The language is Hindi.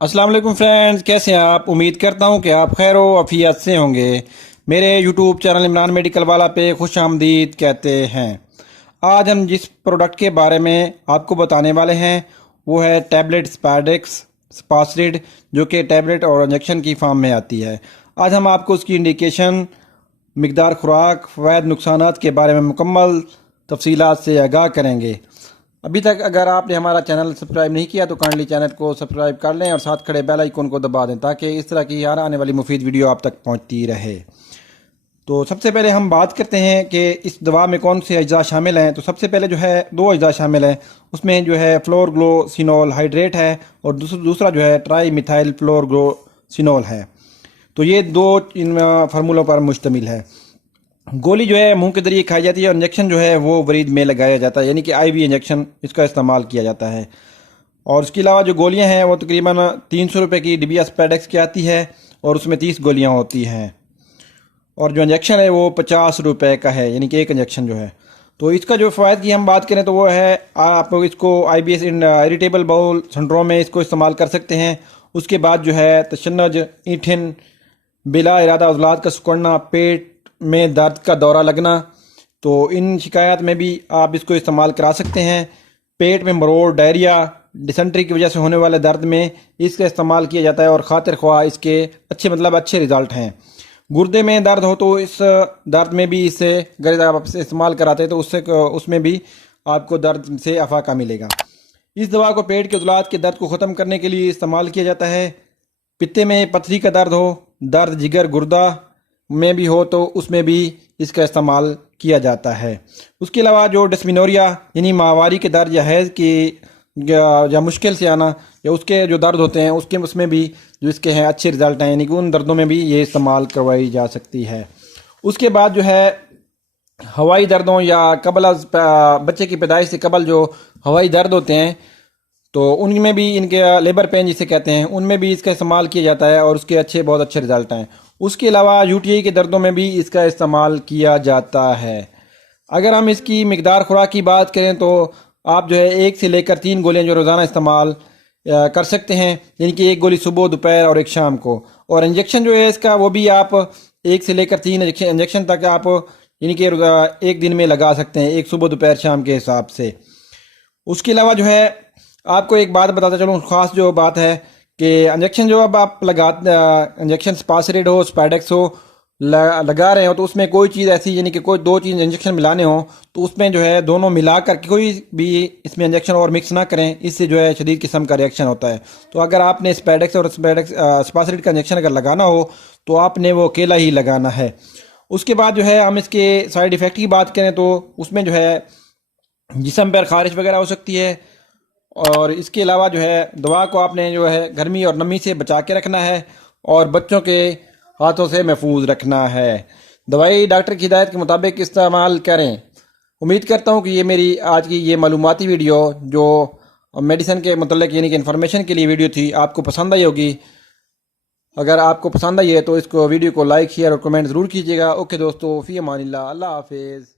अस्सलाम वालेकुम फ्रेंड्स, कैसे हैं आप। उम्मीद करता हूं कि आप खैर व आफियत से होंगे। मेरे यूट्यूब चैनल इमरान मेडिकल वाला पे खुश आमदीद कहते हैं। आज हम जिस प्रोडक्ट के बारे में आपको बताने वाले हैं वो है टैबलेट स्पैडेक्स स्पासरिड, जो कि टैबलेट और इंजेक्शन की फॉर्म में आती है। आज हम आपको उसकी इंडिकेशन, मिकदार खुराक, फ़वाइद, नुकसानात के बारे में मुकम्मल तफसीलात से आगाह करेंगे। अभी तक अगर आपने हमारा चैनल सब्सक्राइब नहीं किया तो काइंडली चैनल को सब्सक्राइब कर लें और साथ खड़े बेल आइकन को दबा दें ताकि इस तरह की हर आने वाली मुफीद वीडियो आप तक पहुंचती रहे। तो सबसे पहले हम बात करते हैं कि इस दवा में कौन से अज्जा शामिल हैं। तो सबसे पहले जो है दो अज्जा शामिल हैं, उसमें जो है फ्लोरग्लोसिनोल हाइड्रेट है और दूसरा जो है ट्राई मिथाइल फ्लोरग्लोसिनोल है। तो ये दो इन फार्मूलों पर मुश्तमिल है। गोली जो है मुंह के जरिए खाई जाती है और इंजेक्शन जो है वो वरीद में लगाया जाता है, यानी कि आईवी इंजेक्शन इसका इस्तेमाल किया जाता है। और उसके अलावा जो गोलियां हैं वो तकरीबन 300 रुपये की डिबिया स्पैडेक्स की आती है और उसमें 30 गोलियां होती हैं। और जो इंजेक्शन है वो 50 रुपये का है, यानी कि एक इंजेक्शन जो है। तो इसका जो फ़ायद की हम बात करें तो वो है आप इसको IBS इरिटेबल बाउल सिंड्रोम में इसको इस्तेमाल कर सकते हैं। उसके बाद जो है तशन्नुज, ईठिन, बिला इरादा उजलात का सिकुड़ना, पेट में दर्द का दौरा लगना, तो इन शिकायत में भी आप इसको इस्तेमाल करा सकते हैं। पेट में मरोड़, डायरिया, डिसेंट्री की वजह से होने वाले दर्द में इसका इस्तेमाल किया जाता है और खातिर ख्वाह इसके अच्छे रिजल्ट हैं। गुर्दे में दर्द हो तो इस दर्द में भी इससे अगर आप इस्तेमाल कराते हैं तो उसमें भी आपको दर्द से अफाका मिलेगा। इस दवा को पेट के उजलात के दर्द को ख़त्म करने के लिए इस्तेमाल किया जाता है। पित्ते में पथरी का दर्द हो, दर्द जिगर गुर्दा में भी हो तो उसमें भी इसका इस्तेमाल किया जाता है। उसके अलावा जो डिस्मिनोरिया यानी माहवारी के दर्द या हैज़ की या मुश्किल से आना या उसके जो दर्द होते हैं उसमें भी जो इसके हैं अच्छे रिजल्ट हैं, यानी कि उन दर्दों में भी ये इस्तेमाल करवाई जा सकती है। उसके बाद जो है हवाई दर्दों या कबल बच्चे की पैदाइश से कबल जो हवाई दर्द होते हैं तो उनमें भी इनके लेबर पेन जिसे कहते हैं उनमें भी इसका इस्तेमाल किया जाता है और उसके बहुत अच्छे रिजल्ट हैं। उसके अलावा UTI के दर्दों में भी इसका इस्तेमाल किया जाता है। अगर हम इसकी मिकदार खुराक की बात करें तो आप जो है 1 से लेकर 3 गोलियां जो रोज़ाना इस्तेमाल कर सकते हैं, यानी कि 1 गोली सुबह, दोपहर और 1 शाम को। और इंजेक्शन जो है इसका वो भी आप 1 से लेकर 3 इंजेक्शन तक आप यानी कि एक दिन में लगा सकते हैं, 1 सुबह, दोपहर, शाम के हिसाब से। उसके अलावा जो है आपको एक बात बताता चलूँ, ख़ास जो बात है कि इंजेक्शन जो अब आप इंजेक्शन स्पासरिड हो, स्पैडेक्स हो लगा रहे हो तो उसमें कोई चीज़ ऐसी यानी कि कोई 2 चीज़ इंजेक्शन मिलाने हो तो उसमें जो है दोनों मिला कर कोई भी इसमें इंजेक्शन और मिक्स ना करें, इससे जो है शदीद किस्म का रिएक्शन होता है। तो अगर आपने स्पैडेक्स और स्पासरिड का इंजेक्शन अगर लगाना हो तो आपने वो अकेला ही लगाना है। उसके बाद जो है हम इसके साइड इफ़ेक्ट की बात करें तो उसमें जो है जिस्म पर खारिश वगैरह हो सकती है। और इसके अलावा जो है दवा को आपने जो है गर्मी और नमी से बचा के रखना है और बच्चों के हाथों से महफूज रखना है। दवाई डॉक्टर की हिदायत के मुताबिक इस्तेमाल करें। उम्मीद करता हूँ कि ये मेरी आज की ये मालूमाती वीडियो जो मेडिसिन के मतलब यानी कि इन्फॉर्मेशन के लिए वीडियो थी आपको पसंद आई होगी। अगर आपको पसंद आई है तो इसको वीडियो को लाइक, शेयर और कमेंट ज़रूर कीजिएगा। ओके दोस्तों, फ़ी अमानिल्लाह, अल्लाह हाफिज़।